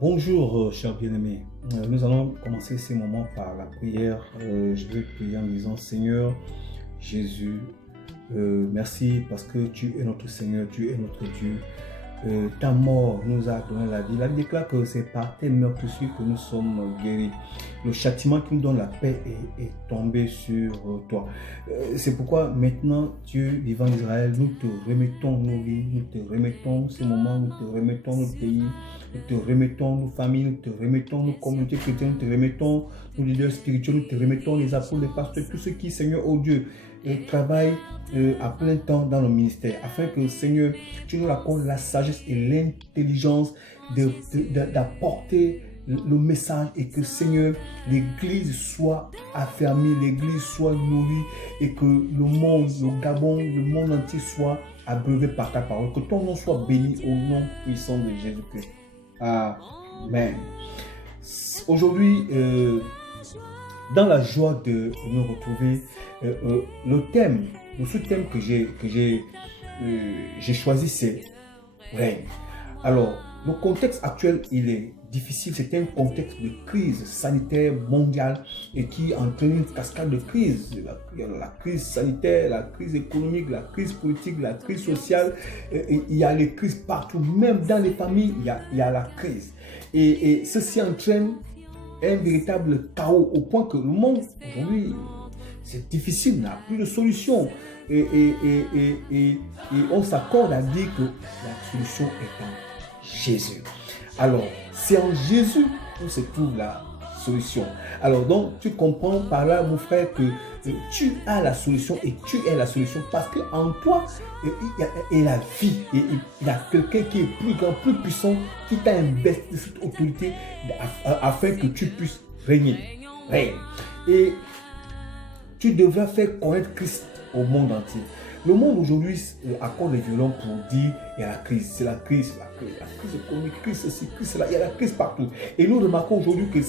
Bonjour, chers bien-aimés. Nous allons commencer ces moments par la prière. Je vais prier en disant, Seigneur Jésus, merci parce que tu es notre Seigneur, tu es notre Dieu. Ta mort nous a donné la vie. La vie déclare que c'est par tes meurtrissures que nous sommes guéris. Le châtiment qui nous donne la paix est tombé sur toi. C'est pourquoi maintenant, Dieu vivant d'Israël, nous te remettons nos vies, nous te remettons ces moments, nous te remettons notre pays, nous te remettons nos familles, nous te remettons nos communautés chrétiennes, nous te remettons nos leaders spirituels, nous te remettons les apôtres, les pasteurs, tous ceux qui, Seigneur, oh Dieu, travaillent à plein temps dans le ministère, afin que, Seigneur, tu nous accordes la sagesse et l'intelligence d'apporter le message et que, Seigneur, l'Église soit affermie, l'Église soit nourrie et que le monde, le Gabon, le monde entier soit abreuvé par ta parole. Que ton nom soit béni au nom puissant de Jésus-Christ. Amen. Aujourd'hui, dans la joie de nous retrouver, le sous-thème que j'ai choisi, c'est règne. Alors, le contexte actuel, il est difficile. C'est un contexte de crise sanitaire mondiale et qui entraîne une cascade de crises. La crise sanitaire, la crise économique, la crise politique, la crise sociale. Il y a les crises partout. Même dans les familles, il y a la crise. Et ceci entraîne un véritable chaos au point que le monde, aujourd'hui, c'est difficile, il n'y a plus de solution. Et on s'accorde à dire que la solution est en Jésus. Alors, c'est en Jésus où se trouve la solution. Alors, donc, tu comprends par là, mon frère, que tu as la solution et tu es la solution parce qu'en toi, il y a la vie. Et il y a quelqu'un qui est plus grand, plus puissant, qui t'a investi cette autorité afin que tu puisses régner. Et tu devrais faire connaître Christ au monde entier. Le monde aujourd'hui accorde les violons pour dire il y a la crise, c'est la crise, la crise économique, crise ceci, crise cela, il y a la crise partout. Et nous remarquons aujourd'hui que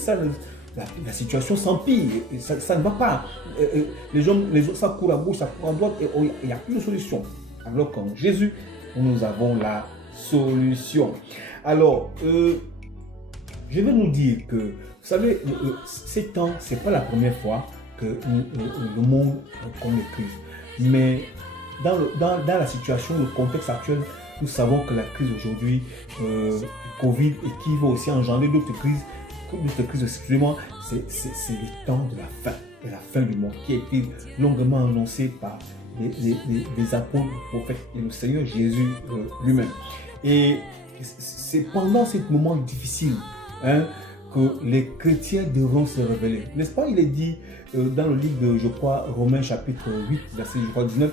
la situation s'empire, ça ne va pas. Les gens, ça court à gauche, ça court à droite, et il n'y a plus de solution. Alors qu'en Jésus, nous avons la solution. Alors, je vais nous dire que, vous savez, ces temps, ce n'est pas la première fois que le monde connaît crise. Mais dans la situation, le contexte actuel, nous savons que la crise aujourd'hui, Covid, et qui va aussi engendrer d'autres crises, excusez-moi, c'est le temps de la fin du monde, qui a été longuement annoncé par les apôtres, les prophètes et le Seigneur Jésus lui-même. Et c'est pendant ce moment difficile, que les chrétiens devront se révéler. N'est-ce pas? Il est dit dans le livre de, je crois, Romains chapitre 8, verset 19,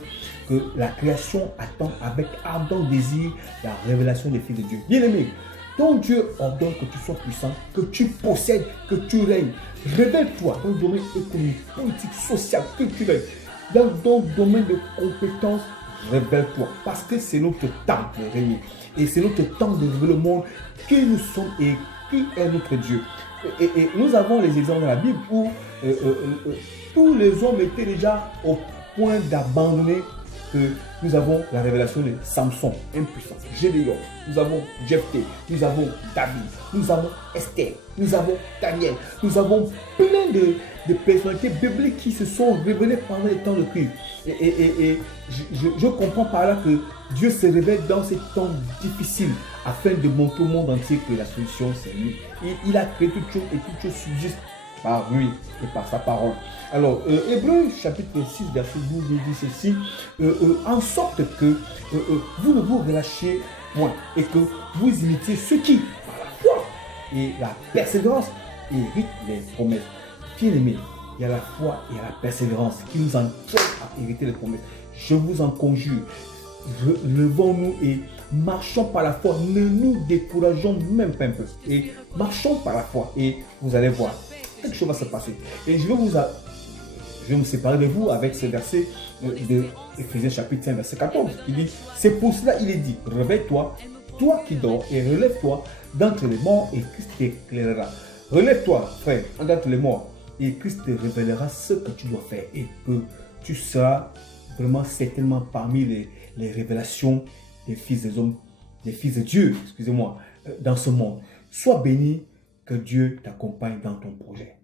que la création attend avec ardent désir la révélation des fils de Dieu. Bien-aimé, ton Dieu ordonne que tu sois puissant, que tu possèdes, que tu règnes. Révèle-toi dans le domaine économique, politique, social, culturel, dans ton domaine de compétences. Révèle-toi, parce que c'est notre temps de régner. Et c'est notre temps de révéler le monde qui nous sommes et qui est notre Dieu. Et nous avons les exemples dans la Bible où tous les hommes étaient déjà au point d'abandonner. Que nous avons la révélation de Samson, impuissant, Gédéon, nous avons Jephthé, nous avons David, nous avons Esther, nous avons Daniel, nous avons plein de personnalités bibliques qui se sont révélées pendant les temps de crise. Et je comprends par là que Dieu se révèle dans ces temps difficiles afin de montrer au monde entier que la solution c'est lui. Il a créé toutes choses et toutes choses subsistent par lui et par sa parole. Alors, Hébreux chapitre 6, verset 12, il dit ceci, en sorte que vous ne vous relâchiez point et que vous imitiez ceux qui, par la foi et la persévérance, héritent les promesses. Bien-aimés, il y a la foi et la persévérance qui nous entraînent à hériter les promesses. Je vous en conjure, levons-nous et marchons par la foi, ne nous décourageons même pas un peu. Et marchons par la foi et vous allez voir, quelque chose va se passer. Et je vais me séparer de vous avec ce verset de Éphésiens chapitre 5, verset 14, qui dit, c'est pour cela il est dit, réveille-toi, toi qui dors, et relève-toi d'entre les morts, et Christ t'éclairera. Relève-toi, frère, d'entre les morts, et Christ te révélera ce que tu dois faire, et que tu seras vraiment certainement parmi les révélations des fils des hommes, des fils de Dieu, excusez-moi, dans ce monde. Sois béni, que Dieu t'accompagne dans ton projet.